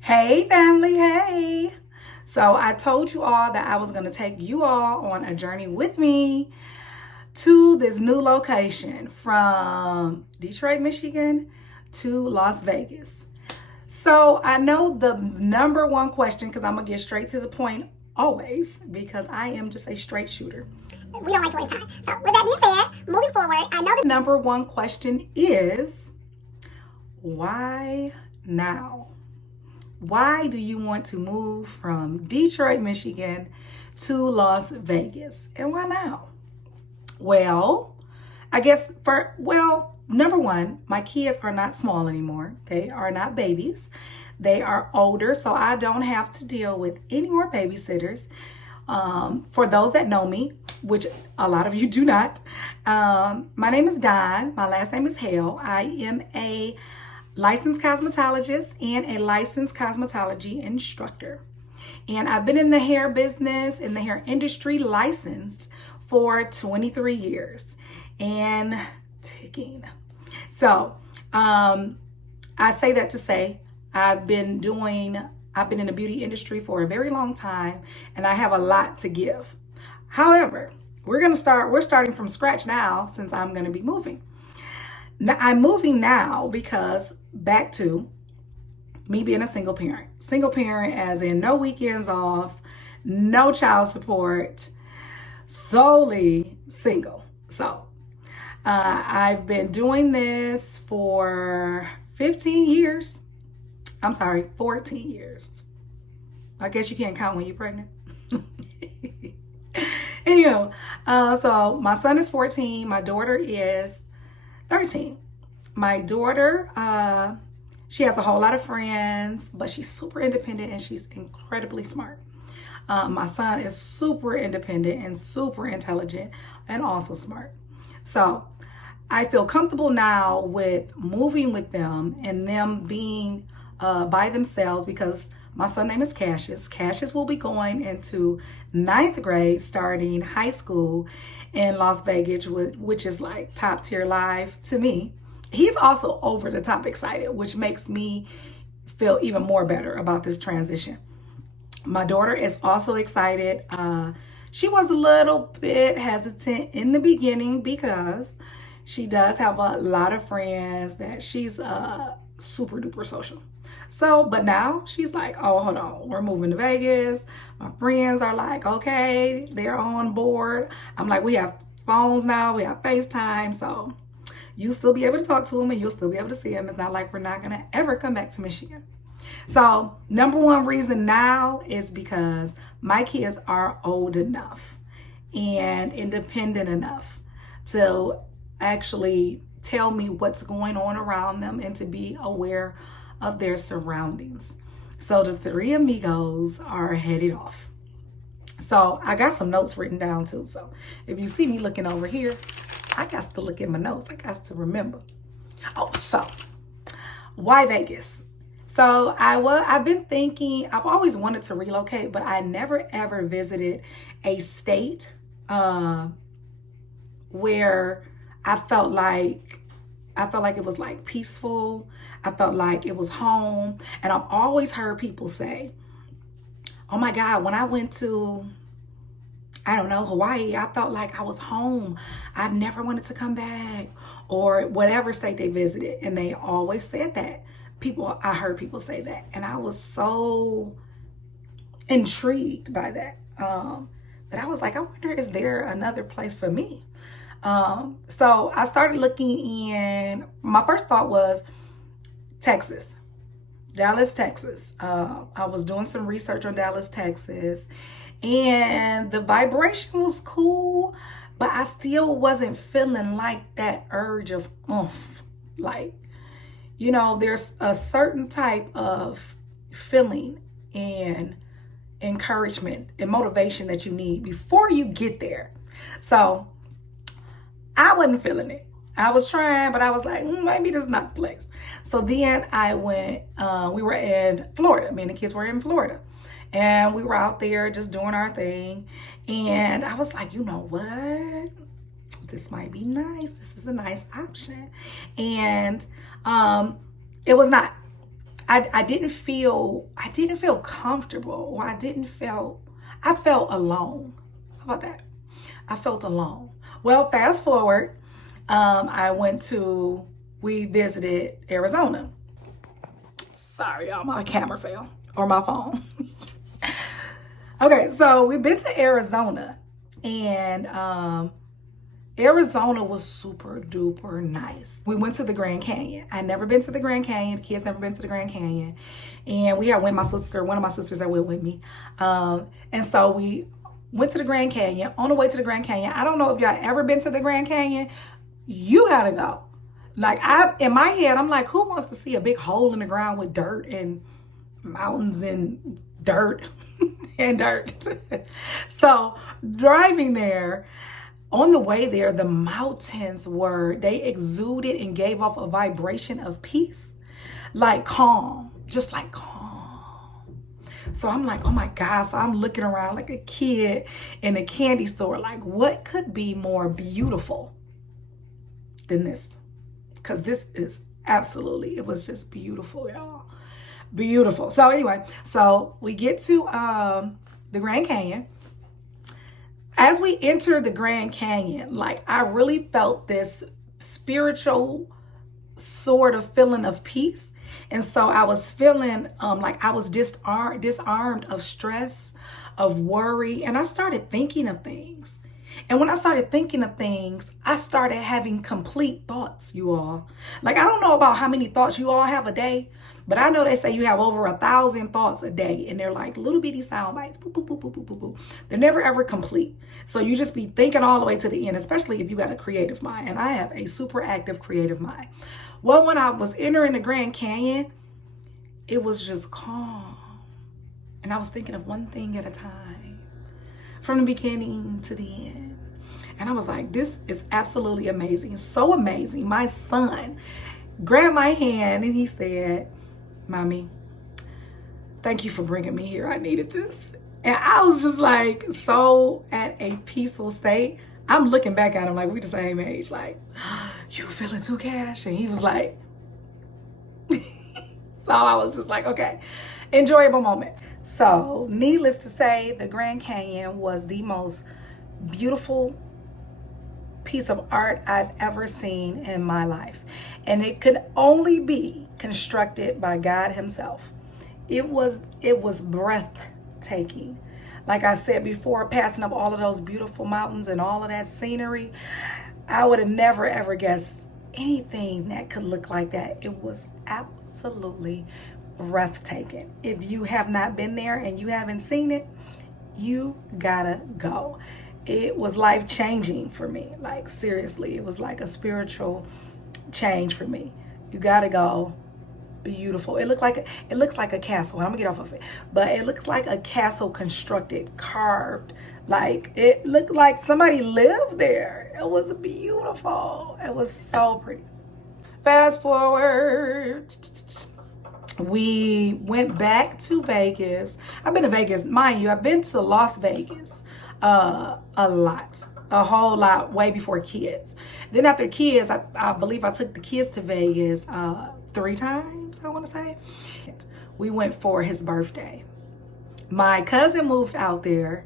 Hey, family, hey. So, I told you all that I was going to take you all on a journey with me to this new location from Detroit, Michigan to Las Vegas. So, I know the number one question, because I'm going to get straight to the point always, because I am just a straight shooter. We don't like to waste time. So, with that being said, moving forward, I know The number one question is why now? Why do you want to move from Detroit, Michigan to Las Vegas? And why now? Well, I guess number one, my kids are not small anymore. They are not babies. They are older, so I don't have to deal with any more babysitters. For those that know me, which a lot of you do not, my name is Don. My last name is Hale. I am a licensed cosmetologist and a licensed cosmetology instructor. And I've been in the hair business, in the hair industry, licensed for 23 years and ticking. So I say that to say I've been in the beauty industry for a very long time, and I have a lot to give. However, we're starting from scratch now since I'm going to be moving. Now, I'm moving now because back to me being a single parent. Single parent as in no weekends off, no child support, solely single. So I've been doing this for 15 years. I'm sorry, 14 years. I guess you can't count when you're pregnant. Anyway, so my son is 14. My daughter is 13. My daughter, she has a whole lot of friends, but she's super independent and she's incredibly smart. My son is super independent and super intelligent and also smart. So I feel comfortable now with moving with them and them being by themselves because my son's name is Cassius. Cassius will be going into ninth grade, starting high school in Las Vegas, which is like top tier life to me. He's also over the top excited, which makes me feel even more better about this transition. My daughter is also excited. She was a little bit hesitant in the beginning because she does have a lot of friends that she's super duper social. So, but now she's like, oh, hold on, we're moving to Vegas. My friends are like, okay, they're on board. I'm like, we have phones now, we have FaceTime. So you'll still be able to talk to them and you'll still be able to see them. It's not like we're not going to ever come back to Michigan. So, number one reason now is because my kids are old enough and independent enough to actually tell me what's going on around them and to be aware of their surroundings. So, the three amigos are headed off. So, I got some notes written down too. So, if you see me looking over here, I got to look at my notes. I got to remember. Oh, so why Vegas? So I've been thinking, I've always wanted to relocate, but I never ever visited a state where I felt like it was like peaceful. I felt like it was home. And I've always heard people say, oh my God, when I went to, I don't know, Hawaii, I felt like I was home. I never wanted to come back, or whatever state they visited. And they always said that. I heard people say that. And I was so intrigued by that. That I was like, I wonder, is there another place for me? So I started looking in, my first thought was Texas. Dallas, Texas. I was doing some research on Dallas, Texas, and the vibration was cool, but I still wasn't feeling like that urge of oomph. Like, there's a certain type of feeling and encouragement and motivation that you need before you get there. So I wasn't feeling it. I was trying, but I was like, maybe this is not the place. So then I went, we were in Florida. Me and the kids were in Florida. And we were out there just doing our thing. And I was like, you know what? This might be nice. This is a nice option. And it was not. I didn't feel comfortable, or I felt alone. How about that? I felt alone. Well, fast forward, we visited Arizona. Sorry, y'all, my camera fell, or my phone. Okay, so we've been to Arizona, and Arizona was super duper nice. We went to the Grand Canyon. I never been to the Grand Canyon. The kids never been to the Grand Canyon. And we had one of my sisters that went with me. And so we went to the Grand Canyon. On the way to the Grand Canyon, I don't know if y'all ever been to the Grand Canyon. You gotta go. Like, in my head, I'm like, who wants to see a big hole in the ground with dirt and mountains and dirt and dirt? So driving there, on the way there, the mountains they exuded and gave off a vibration of peace, like calm, just like calm. So I'm like, oh my God. So I'm looking around like a kid in a candy store, like, what could be more beautiful than this? Because this is it was just beautiful, y'all. Beautiful. So anyway, so we get to the Grand Canyon. As we enter the Grand Canyon, like, I really felt this spiritual sort of feeling of peace. And so I was feeling like I was disarmed of stress, of worry. And I started thinking of things. And when I started thinking of things, I started having complete thoughts, you all. Like, I don't know about how many thoughts you all have a day, but I know they say you have over 1,000 thoughts a day, and they're like little bitty sound bites. Boop, boop, boop, boop, boop, boop, boop. They're never ever complete. So you just be thinking all the way to the end, especially if you got a creative mind. And I have a super active creative mind. Well, when I was entering the Grand Canyon, it was just calm. And I was thinking of one thing at a time, from the beginning to the end. And I was like, this is absolutely amazing. So amazing. My son grabbed my hand and he said, Mommy, thank you for bringing me here. I needed this. And I was just like, so at a peaceful state. I'm looking back at him like we the same age. Like, you feeling too, Cash? And he was like, so I was just like, okay, enjoyable moment. So needless to say, the Grand Canyon was the most beautiful piece of art I've ever seen in my life. And it could only be constructed by God himself. It was breathtaking. Like I said before, passing up all of those beautiful mountains and all of that scenery, I would have never ever guessed anything that could look like that. It was absolutely breathtaking. If you have not been there and you haven't seen it, you gotta go. It was life-changing for me. Like, seriously, it was like a spiritual change for me. You gotta go. Beautiful. It looks like a castle. I'm gonna get off of it, but it looks like a castle constructed, carved. Like, it looked like somebody lived there. It was beautiful. It was so pretty. Fast forward, we went back to Vegas. I've been to Vegas, mind you. I've been to Las Vegas a whole lot, way before kids. Then after kids, I believe I took the kids to Vegas 3 times, I want to say. We went for his birthday. My cousin moved out there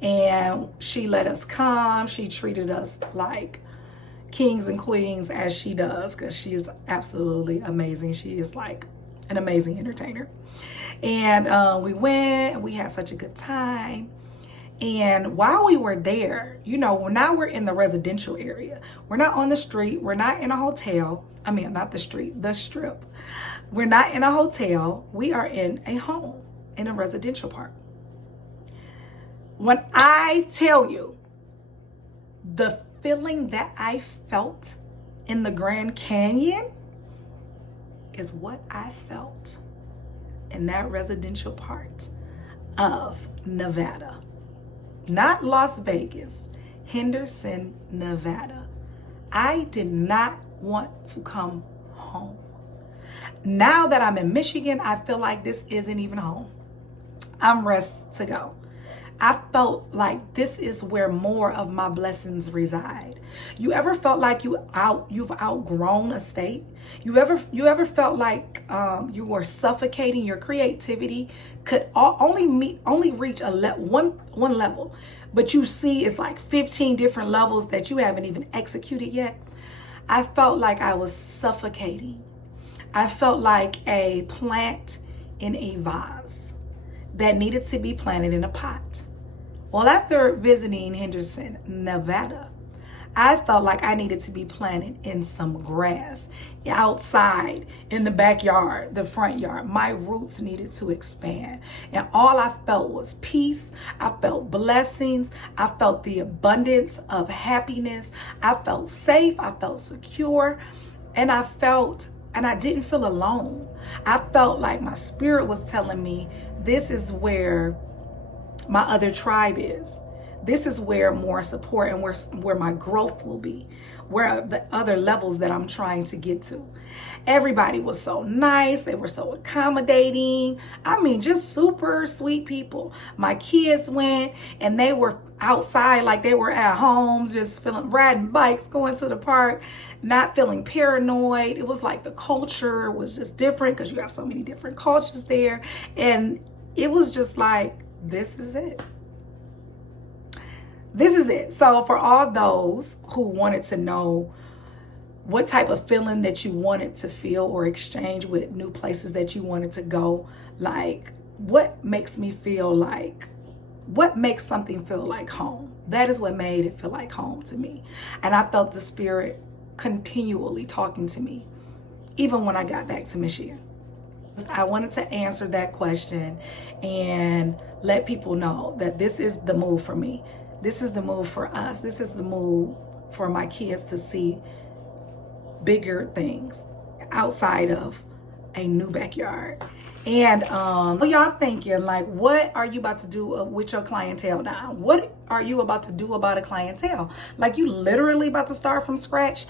and she let us come. She treated us like kings and queens, as she does, because she is absolutely amazing. She is like an amazing entertainer. And we went, we had such a good time. And while we were there, you know, now we're in the residential area. We're not on the street. We're not in a hotel. I mean, not the street, the strip. We're not in a hotel. We are in a home, in a residential park. When I tell you the feeling that I felt in the Grand Canyon is what I felt in that residential part of Nevada. Not Las Vegas, Henderson, Nevada. I did not want to come home. Now that I'm in Michigan, I feel like this isn't even home. I'm ready to go. I felt like this is where more of my blessings reside. You ever felt like you've outgrown a state? You ever felt like you were suffocating? Your creativity could only reach one level, but you see it's like 15 different levels that you haven't even executed yet. I felt like I was suffocating. I felt like a plant in a vase that needed to be planted in a pot. Well, after visiting Henderson, Nevada, I felt like I needed to be planted in some grass outside in the backyard, the front yard. My roots needed to expand. And all I felt was peace. I felt blessings. I felt the abundance of happiness. I felt safe. I felt secure. And I didn't feel alone. I felt like my spirit was telling me this is where my other tribe is. This is where more support and where my growth will be, where the other levels that I'm trying to get to. Everybody was so nice. They were so accommodating. I mean, just super sweet people. My kids went and they were outside like they were at home, just riding bikes, going to the park, not feeling paranoid. It was like the culture was just different because you have so many different cultures there. And it was just like, this is it. This is it. So for all those who wanted to know what type of feeling that you wanted to feel or exchange with new places that you wanted to go, like what makes something feel like home? That is what made it feel like home to me. And I felt the spirit continually talking to me, even when I got back to Michigan. I wanted to answer that question and let people know that this is the move for me. This is the move for us. This is the move for my kids to see bigger things outside of a new backyard. And y'all thinking like, what are you about to do with your clientele now? What are you about to do about a clientele? Like you literally about to start from scratch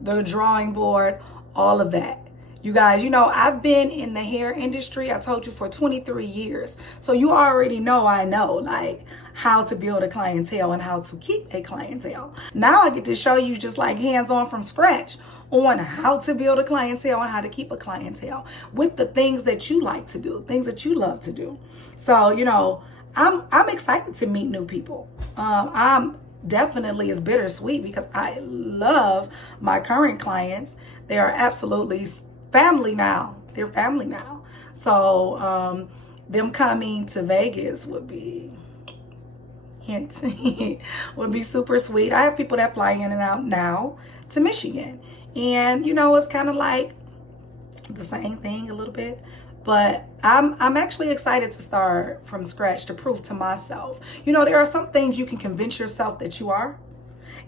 the drawing board, all of that. You guys, I've been in the hair industry, I told you, for 23 years. So you already know I know like how to build a clientele and how to keep a clientele. Now I get to show you just like hands-on from scratch on how to build a clientele and how to keep a clientele with the things that you like to do, things that you love to do. So, I'm excited to meet new people. I'm definitely is bittersweet because I love my current clients. They are absolutely family now. They're family now. So them coming to Vegas would be would be super sweet. I have people that fly in and out now to Michigan, and it's kind of like the same thing a little bit, but I'm actually excited to start from scratch to prove to myself. There are some things you can convince yourself that you are,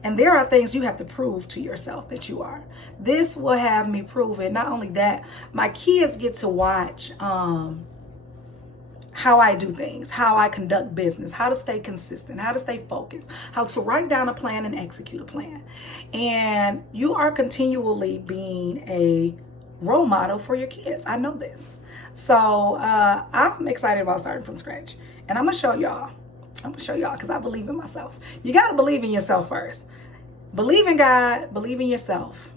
and there are things you have to prove to yourself that you are. This will have me prove it. Not only that, my kids get to watch how I do things, how I conduct business, how to stay consistent, how to stay focused, how to write down a plan and execute a plan. And you are continually being a role model for your kids. I know this. So I'm excited about starting from scratch. And I'm going to show y'all. Because I believe in myself. You got to believe in yourself first. Believe in God, believe in yourself.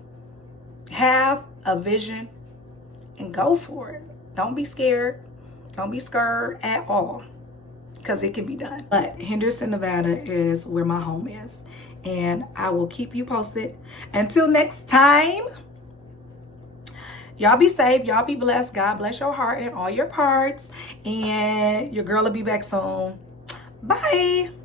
Have a vision and go for it. Don't be scared. Don't be scared at all, because it can be done. But Henderson, Nevada is where my home is. And I will keep you posted. Until next time, y'all be safe. Y'all be blessed. God bless your heart and all your parts. And your girl will be back soon. Bye.